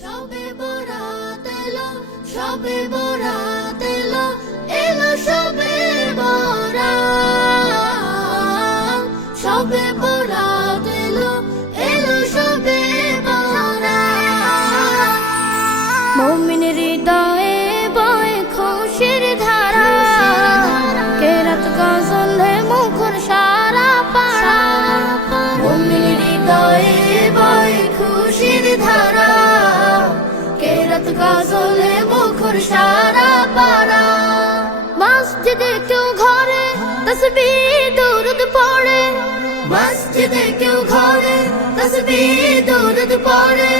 সবে বরাত এলো, সবে বরাত এলো, এলো সবে বরাত, সবে বরাত এলো, এলো সবে বরাত। মুমিনের হৃদয়ে বয় খুশির ধারা, কেরাত গজলে মুখর সারা পাড়া। মুমিনের হৃদয়ে বয় খুশির ধারা, কেরাত গজলে মুখর সারা পাড়া। মসজিদে কেউ ঘরে তাসবিহ দুরুদ পড়ে, মসজিদে কেউ ঘরে তাসবিহ দুরুদ পড়ে।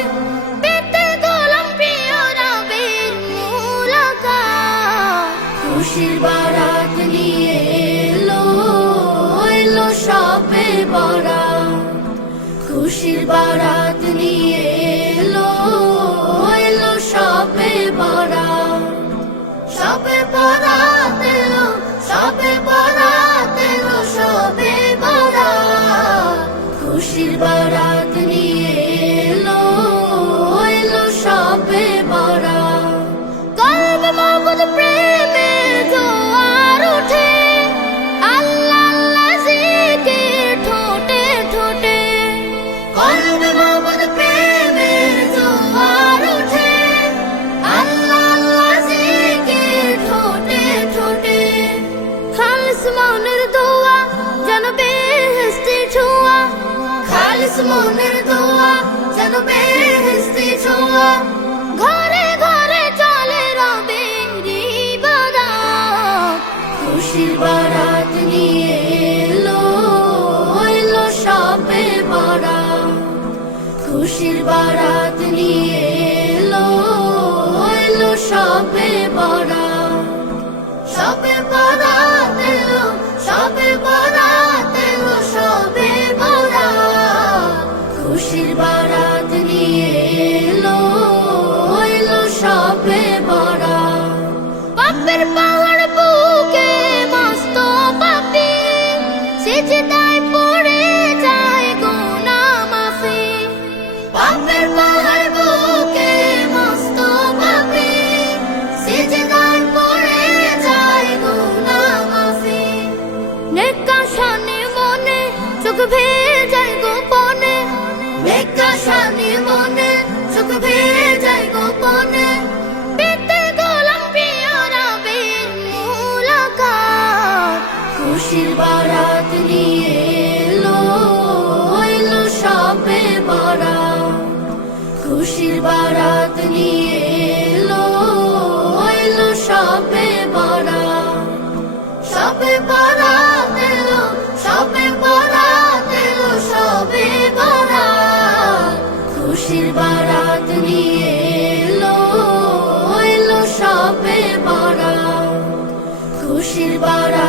পেতে গোলাম প্রিয় রবের মুলাকাত, খুশির বারাত নিয়ে এলো, এলো সবে বরাত। খুশির বারাত নিয়ে এলো, এলো সবে বরাত। সবে বরাত এলো, সবে বরাত এলো, সবে বরাত। খুশির বারাত নিয়ে এলো, এলো সবে বরাত। কলবে মাবুদ প্রেমে জোয়ার ওঠে, আল্লাহ আল্লাহ জিকির ঠোঁটে ঠোঁটে। কলবে মাবুদ প্রেমে জোয়ার ওঠে, আল্লাহ আল্লাহ জিকির ঠোঁটে ঠোঁটে। খালিস মনের দোয়া যেন বেহেশতে ছোঁয়া, খালিস মনের দোয়া যেন বেহেশতে ছোঁয়া। ঘরে ঘরে চলে রবের ইবাদত, খুশির বারাত নিয়ে এলো, এলো সবে বরাত। খুশির বারাত নিয়ে এলো, এলো সবে বরাত। সবে বরাত এলো, সবে বরাত এলো, সবে বরাত। খুশির বারাত নিয়ে এলো, এলো সবে বরাত। পাপের পাহাড় বুকে মস্ত পাপী, সিজদায় পড়ে যায় গুনাহ মাফি। পাপের পাহাড় বুকে মস্ত পাপী, সিজদায় পড়ে যায় গুনাহ মাফি। নেক আশানি মনে চোখ ভেজায় গোপনে, নেক আশানি মনে চোখ ভেজায় গোপনে। পেতে গোলাম প্রিয় রবের মুলাকাত, খুশির বারাত নিয়ে এলো, এলো সবে বরাত। খুশির বারাত নিয়ে এলো, এলো সবে বরাত। সবে বরাত এলো, সবে বরাত এলো, সবে বরাত। খুশির বারাত নিয়ে এলো, এলো সবে বরাত। খুশির বারাত